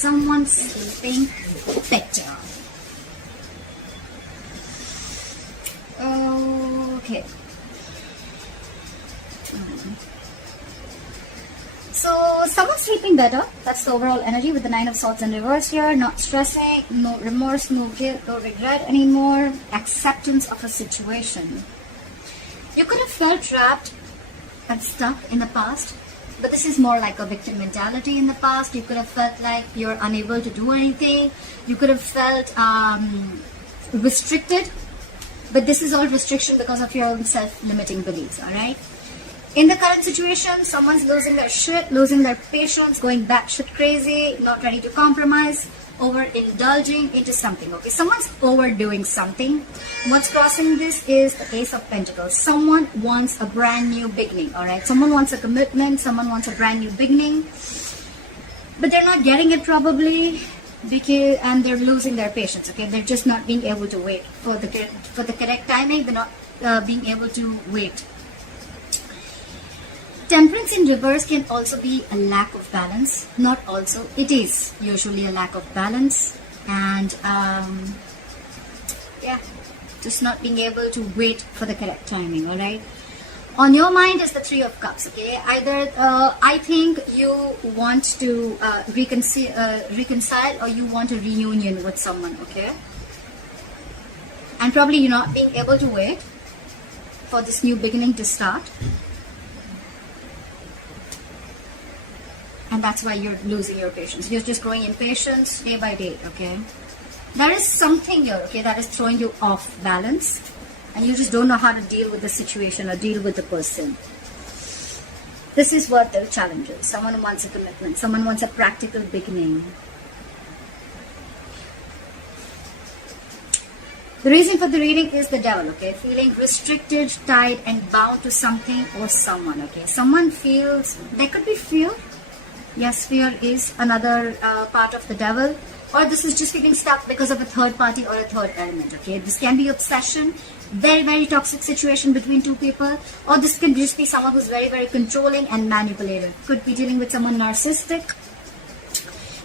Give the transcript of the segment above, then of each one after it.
someone sleeping better. Okay. So someone's sleeping better. That's the overall energy with the Nine of Swords in reverse here. Not stressing, no remorse, no guilt, no regret anymore. Acceptance of a situation. You could have felt trapped and stuck in the past, but this is more like a victim mentality in the past. You could have felt like you're unable to do anything. You could have felt restricted, but this is all restriction because of your own self-limiting beliefs, alright? In the current situation, someone's losing their shit, losing their patience, going batshit crazy, not ready to compromise, overindulging into something, okay? Someone's overdoing something. What's crossing this is the Ace of Pentacles. Someone wants a brand new beginning, alright? Someone wants a commitment, someone wants a brand new beginning, but they're not getting it probably and they're losing their patience, okay? They're just not being able to wait for the correct timing. They're not being able to wait. Temperance in reverse can also be a lack of balance. Not also, it is usually a lack of balance. And yeah, just not being able to wait for the correct timing, alright? On your mind is the Three of Cups, okay? Either I think you want to reconcile or you want a reunion with someone, okay? And probably you're not being able to wait for this new beginning to start. And that's why you're losing your patience. You're just growing impatient day by day, okay? There is something here, okay, that is throwing you off balance. And you just don't know how to deal with the situation or deal with the person. This is what the challenge is. Someone wants a commitment. Someone wants a practical beginning. The reason for the reading is the Devil, okay? Feeling restricted, tied, and bound to something or someone, okay? Someone feels, there could be fear. Yes, fear is another part of the Devil. Or this is just feeling stuck because of a third party or a third element, okay? This can be obsession, very, very toxic situation between two people. Or this can just be someone who's very, very controlling and manipulative. Could be dealing with someone narcissistic.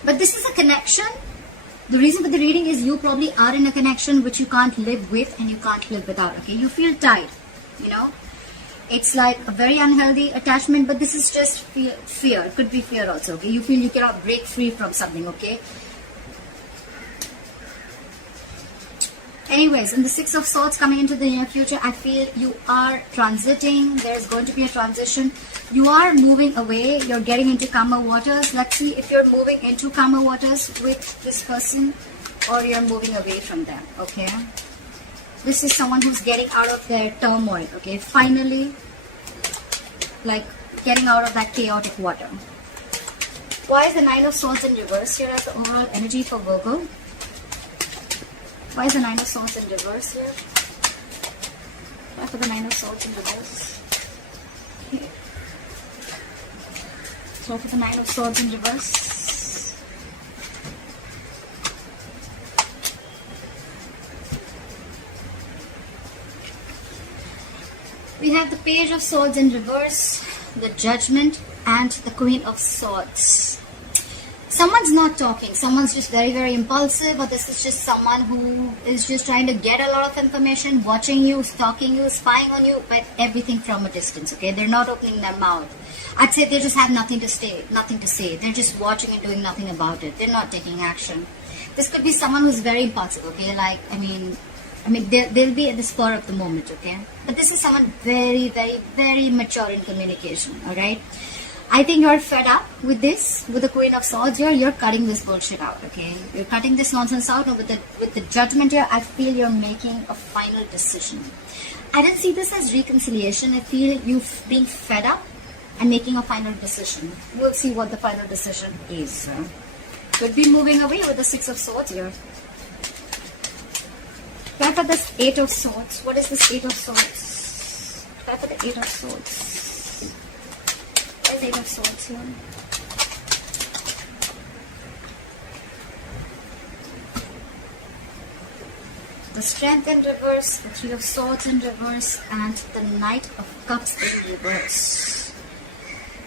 But this is a connection. The reason for the reading is you probably are in a connection which you can't live with and you can't live without, okay? You feel tied, you know? It's like a very unhealthy attachment, but this is just fear. It could be fear also, okay? You feel you cannot break free from something, okay? Anyways, in the Six of Swords coming into the near future, I feel you are transiting. There's going to be a transition. You are moving away. You're getting into calmer waters. Let's see if you're moving into calmer waters with this person or you're moving away from them, okay? This is someone who's getting out of their turmoil, okay? Finally, like getting out of that chaotic water. Why is the Nine of Swords in reverse here as the overall energy for Virgo? Why is the Nine of Swords in reverse here? Why for the Nine of Swords in reverse? Okay. So for the Nine of Swords in reverse. We have the Page of Swords in reverse, the Judgment, and the Queen of Swords. Someone's not talking. Someone's just very, very impulsive, or this is just someone who is just trying to get a lot of information, watching you, stalking you, spying on you, but everything from a distance, okay? They're not opening their mouth. I'd say they just have nothing to say. They're just watching and doing nothing about it. They're not taking action. This could be someone who's very impulsive, okay? Like, I mean, they'll be at the spur of the moment, okay? But this is someone very, very, very mature in communication, alright? I think you're fed up with this, with the Queen of Swords here. You're cutting this bullshit out, okay? You're cutting this nonsense out, and with the Judgment here, I feel you're making a final decision. I don't see this as reconciliation. I feel you being fed up and making a final decision. We'll see what the final decision is. Could be moving away with the Six of Swords here. Try for this Eight of Swords. What is this Eight of Swords? Try for the Eight of Swords. What is Eight of Swords here? The Strength in reverse, the Three of Swords in reverse, and the Knight of Cups in reverse.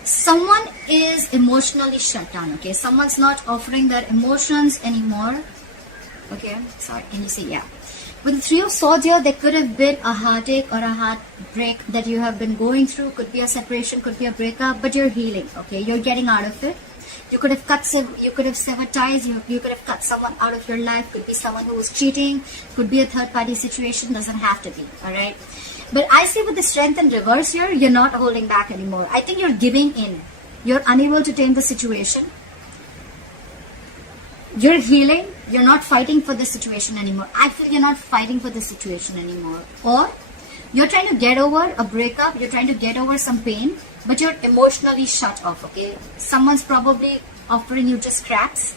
Someone is emotionally shut down, okay? Someone's not offering their emotions anymore. Okay, sorry, can you see? Yeah. With the Three of Swords here, there could have been a heartache or a heartbreak that you have been going through. Could be a separation, could be a breakup, but you're healing, okay? You're getting out of it. You could have severed ties. You could have cut someone out of your life. Could be someone who was cheating. Could be a third-party situation. Doesn't have to be, all right? But I see with the Strength in reverse here, you're not holding back anymore. I think you're giving in. You're unable to tame the situation. You're healing. You're not fighting for the situation anymore. I feel you're not fighting for the situation anymore. Or you're trying to get over a breakup. You're trying to get over some pain, but you're emotionally shut off, okay? Someone's probably offering you just scraps,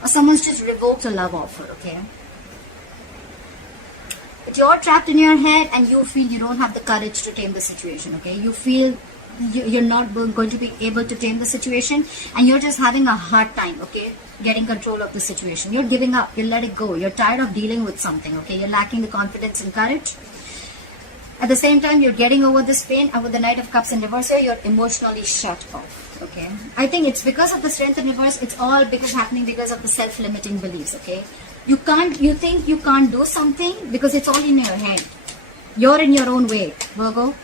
or someone's just revoked a love offer, okay? But you're trapped in your head and you feel you don't have the courage to tame the situation, okay? You feel you're not going to be able to tame the situation, and you're just having a hard time, okay, getting control of the situation. You're giving up. You let it go. You're tired of dealing with something, okay? You're lacking the confidence and courage. At the same time, you're getting over this pain, and with the Knight of Cups in reverse here, you're emotionally shut off, okay? I think it's because of the Strength in reverse. It's all happening because of the self-limiting beliefs, okay? You think you can't do something because it's all in your head. You're in your own way, Virgo.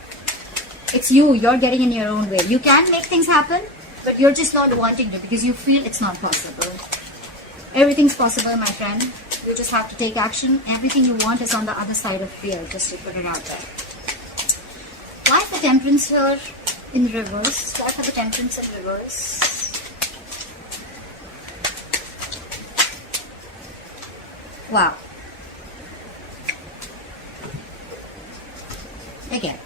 It's you're getting in your own way. You can make things happen, but you're just not wanting to because you feel it's not possible. Everything's possible, my friend. You just have to take action. Everything you want is on the other side of fear, just to put it out there. Why is the Temperance here in reverse? Why for the Temperance in reverse? Wow. Again.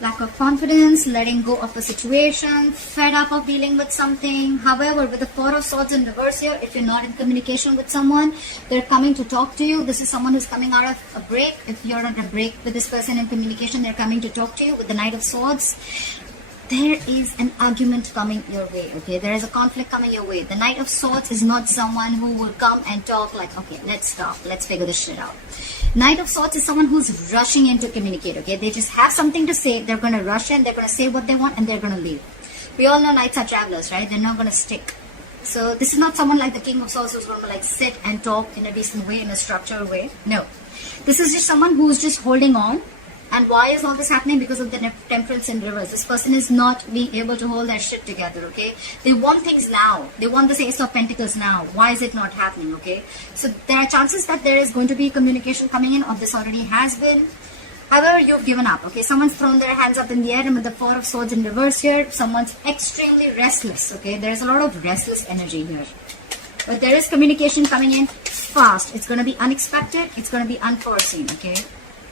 Lack of confidence, letting go of a situation, fed up of dealing with something. However, with the Four of Swords in reverse here, if you're not in communication with someone, they're coming to talk to you. This is someone who's coming out of a break. If you're on a break with this person in communication, they're coming to talk to you. With the Knight of Swords, there is an argument coming your way, okay? There is a conflict coming your way. The Knight of Swords is not someone who will come and talk like, okay, let's stop, let's figure this shit out. Knight of Swords is someone who's rushing in to communicate, okay? They just have something to say, they're going to rush in, they're going to say what they want, and they're going to leave. We all know Knights are travelers, right? They're not going to stick. So this is not someone like the King of Swords who's going to like sit and talk in a decent way, in a structured way. No. This is just someone who's just holding on. And why is all this happening? Because of the Temperance in reverse. This person is not being able to hold their shit together, okay? They want things now. They want the Ace of Pentacles now. Why is it not happening, okay? So there are chances that there is going to be communication coming in, or this already has been. However, you've given up, okay? Someone's thrown their hands up in the air, and with the Four of Swords in reverse here, someone's extremely restless, okay? There's a lot of restless energy here. But there is communication coming in fast. It's going to be unexpected. It's going to be unforeseen, okay?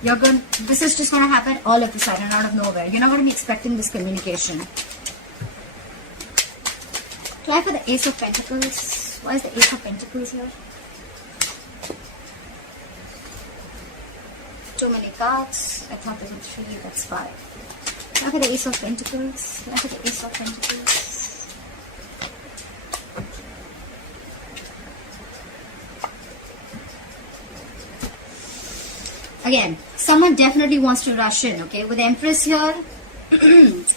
This is just going to happen all of a sudden, out of nowhere. You're not going to be expecting this communication. Try for the Ace of Pentacles. Why is the Ace of Pentacles here? Too many cards. I thought there were 3. That's 5. Try for the Ace of Pentacles. Try for the Ace of Pentacles. Again, someone definitely wants to rush in, okay? With the Empress here,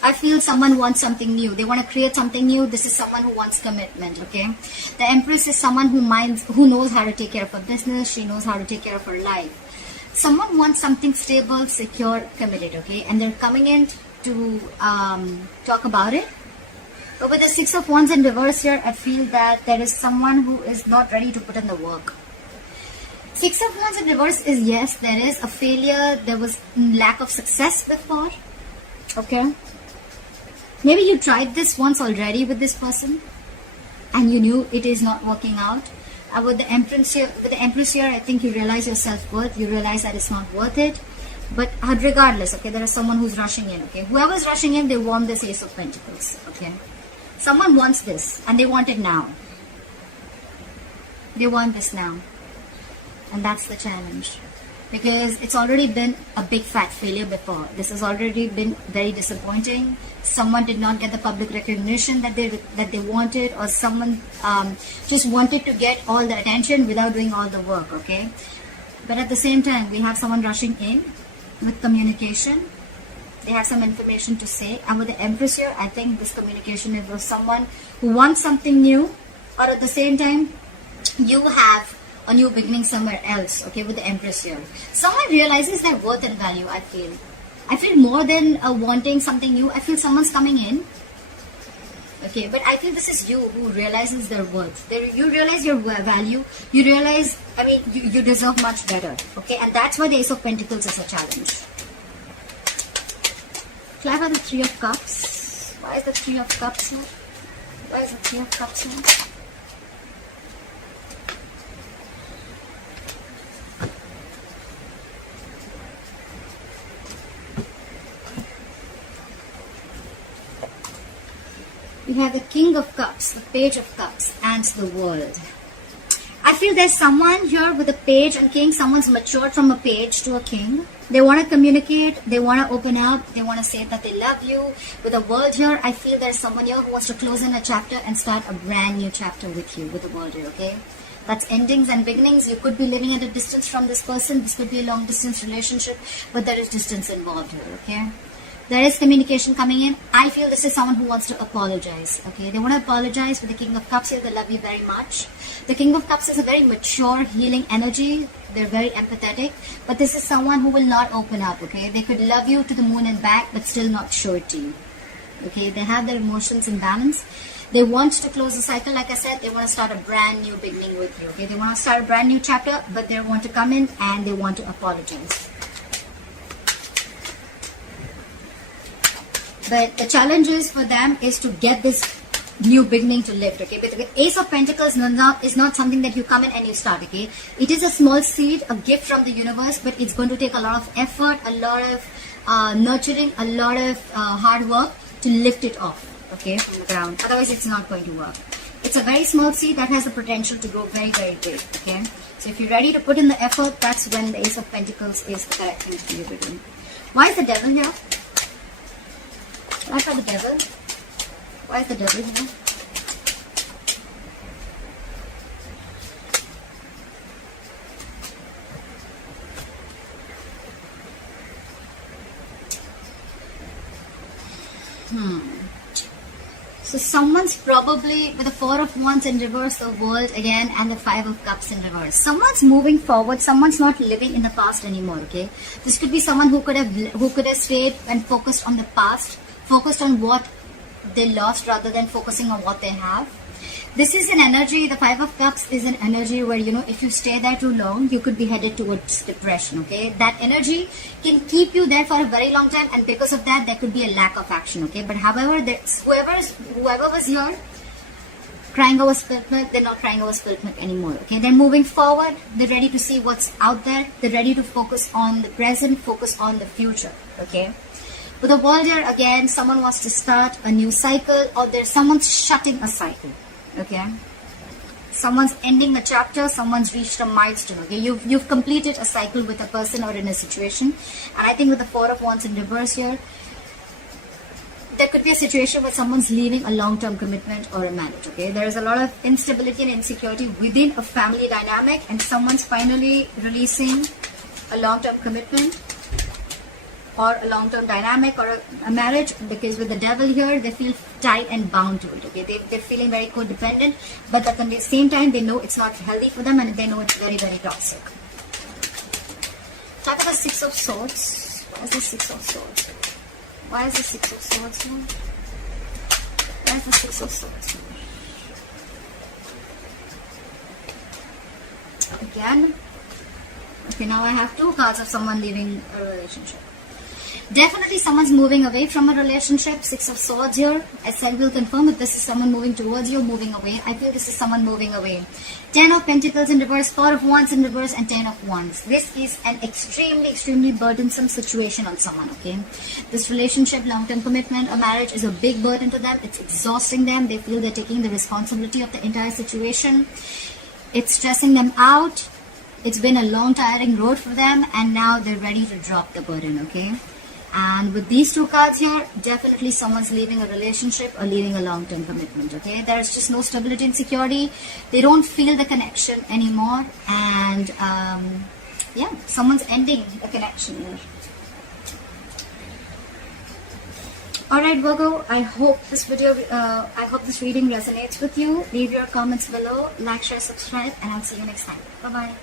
I feel someone wants something new. They want to create something new. This is someone who wants commitment, okay? The Empress is someone who knows how to take care of her business. She knows how to take care of her life. Someone wants something stable, secure, committed, okay? And they're coming in to talk about it. But with the Six of Wands in reverse here, I feel that there is someone who is not ready to put in the work. Six of Wands in reverse is, yes, there is a failure. There was lack of success before. Okay. Maybe you tried this once already with this person and you knew it is not working out. With the Empress here, I think you realize your self-worth. You realize that it's not worth it. But regardless, okay, there is someone who's rushing in, okay. Whoever's rushing in, they want this Ace of Pentacles, okay. Someone wants this and they want it now. They want this now. And that's the challenge, because it's already been a big fat failure before. This has already been very disappointing. Someone did not get the public recognition that they wanted, or someone just wanted to get all the attention without doing all the work, okay? But at the same time, we have someone rushing in with communication. They have some information to say. And with the Empress here, I think this communication is with someone who wants something new, or at the same time, you have a new beginning somewhere else, okay, with the Empress here. Someone realizes their worth and value, I feel. I feel more than wanting something new, I feel someone's coming in. Okay, but I feel this is you who realizes their worth. You realize your value. You realize, I mean, you deserve much better. Okay, and that's why the Ace of Pentacles is a challenge. Clarify the Three of Cups. Why is the Three of Cups here? Why is the Three of Cups here? We have the King of Cups, the Page of Cups, and the World. I feel there's someone here with a Page and King. Someone's matured from a Page to a King. They want to communicate. They want to open up. They want to say that they love you. With the World here, I feel there's someone here who wants to close in a chapter and start a brand new chapter with you, with the World here, okay? That's endings and beginnings. You could be living at a distance from this person. This could be a long distance relationship, but there is distance involved here, okay? There is communication coming in. I feel this is someone who wants to apologize. Okay, they want to apologize. With the King of Cups here, they love you very much. The King of Cups is a very mature, healing energy. They're very empathetic. But this is someone who will not open up. Okay, they could love you to the moon and back, but still not show it to you. Okay, they have their emotions in balance. They want to close the cycle. Like I said, they want to start a brand new beginning with you. Okay, they want to start a brand new chapter, but they want to come in and they want to apologize. But the challenge is for them is to get this new beginning to lift, okay? But the Ace of Pentacles is not something that you come in and you start, okay? It is a small seed, a gift from the universe, but it's going to take a lot of effort, a lot of nurturing, a lot of hard work to lift it off, okay, from the ground. Otherwise, it's not going to work. It's a very small seed that has the potential to grow very, very big, okay? So if you're ready to put in the effort, that's when the Ace of Pentacles is the correct thing for you to do. Why is the Devil here? Why for the Devil? Why is the Devil here? So someone's probably with the Four of Wands in reverse, the World again, and the Five of Cups in reverse. Someone's moving forward. Someone's not living in the past anymore. Okay, this could be someone who could have stayed and focused on the past, focused on what they lost rather than focusing on what they have. This is an energy, the Five of Cups is an energy where, you know, if you stay there too long, you could be headed towards depression, okay? That energy can keep you there for a very long time, and because of that, there could be a lack of action, okay? But however, whoever was here crying over spilt milk, they're not crying over spilt milk anymore, okay? They're moving forward, they're ready to see what's out there, they're ready to focus on the present, focus on the future, okay? With the World here, again, someone wants to start a new cycle, or there's someone's shutting a cycle. Okay, someone's ending a chapter, someone's reached a milestone. Okay, you've completed a cycle with a person or in a situation. And I think with the Four of Wands in reverse here, there could be a situation where someone's leaving a long-term commitment or a marriage. Okay, there is a lot of instability and insecurity within a family dynamic, and someone's finally releasing a long-term commitment or a long-term dynamic or a marriage, because with the Devil here, they feel tied and bound to it, okay? They're feeling very codependent, but at the same time, they know it's not healthy for them, and they know it's very, very toxic. Talk about Six of Swords. Why is the Six of Swords? Why is the Six of Swords here? Why is the Six of Swords here? Again. Okay, now I have two cards of someone leaving a relationship. Definitely someone's moving away from a relationship. Six of Swords here. As I will confirm if this is someone moving towards you or moving away. I feel this is someone moving away. 10 of Pentacles in reverse, 4 of Wands in reverse, and 10 of Wands. This is an extremely, extremely burdensome situation on someone, okay? This relationship, long-term commitment, or marriage is a big burden to them. It's exhausting them. They feel they're taking the responsibility of the entire situation. It's stressing them out. It's been a long, tiring road for them, and now they're ready to drop the burden, okay? And with these two cards here, definitely someone's leaving a relationship or leaving a long-term commitment, okay? There's just no stability and security. They don't feel the connection anymore. And, yeah, someone's ending a connection here. Alright Virgo, I hope this this reading resonates with you. Leave your comments below, like, share, subscribe, and I'll see you next time. Bye bye.